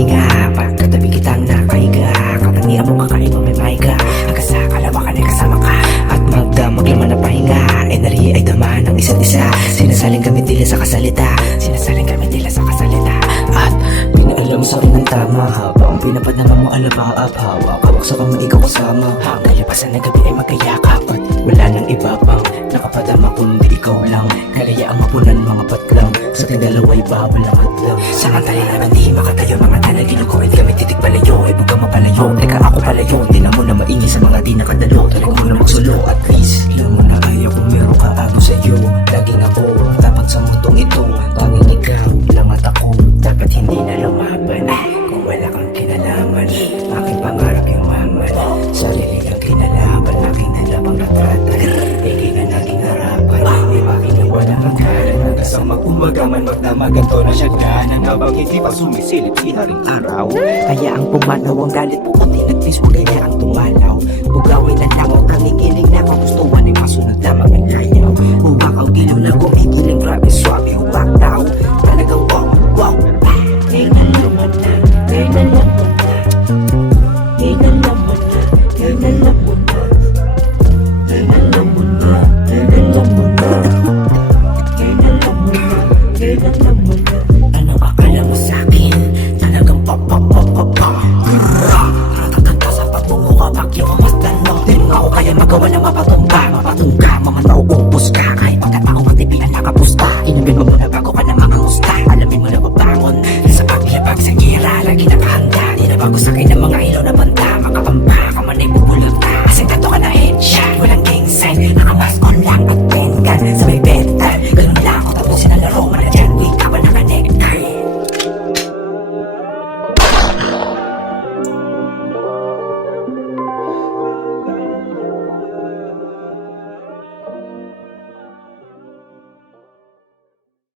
pahinga. Pagkatabi kitang nakahiga, katangian mo kakaiba may mahiga. Hanggang sa kalawakan ay kasama ka, at magdamag laman na pahinga. Enerhiya ay dama ng isa't isa, sinasaling kami tila sa kasalita, sinasaling kami tila sa kasalita. At pinaalam sa akin ng tama, habang pinapad naman mo alabang abhawa. Kabuksa kang ikaw kasama, hanggang lipasan ng gabi ay magkayakap. At wala nang iba pang nakapadama kundi ikaw lang. Kalayaang mapunan mga patlang, sa ating dalawa'y babalangat lang. Samantala naman di makatayo, mga tanang ginukuhin kami titig palayo. Ibang ka mapalayo, teka ako palayo. Di na mo na maingi sa mga di nakadalo, talagang mo na magsulo. At least, alam mo na kaya kung meron ka ano sa'yo. Laging ako, dapat sa mundong ito, tanging ikaw lang at ako, dapat hindi na lumaban. Kung wala kang kinalaman, aking pangarap yung maman. Sarili kang kinalaban, aking nalabang natratan. Ikay na naging harapan, di bakit na wala kang karan. Hanggang mag-umagaman, magdamagan to na siya ganan. Habang hindi pa sumisilip, iharing araw. Kaya ang pumanaw ang galit po, kunti nagpiswag kaya ang tumalaw. Bugawin na lang, huwag kang ikinig na magustuhan ay masunod lamang ang layaw. Huwakaw giliw na kumikiling, grabe swabe, hubak daw. Talagang wow, wow. Ngayon na naman na, ngayon na naman na, ngayon na naman na, ngayon na naman na, ngayon na naman na, ngayon na naman na, ngayon na naman na, ngayon na naman na. Anong akala mo sa'kin? Talagang pa. Ratatata sa pagmumukha, bakit mo mas dano? Di mo ako kaya magawa na mapatumba, mga nauubos ka. Kahit pagkatao matibihan nakapusta, inumin mo muna bago ka na makamusta. Alamin mo na babangon, sa paglabag sa gira, lagi nakahanda. Di na bago sa'kin ng mga ilaw na banta, makapampa ka man ay bubulog na. Kasing tato ka na headshot, walang gang sign, nakamask on lang at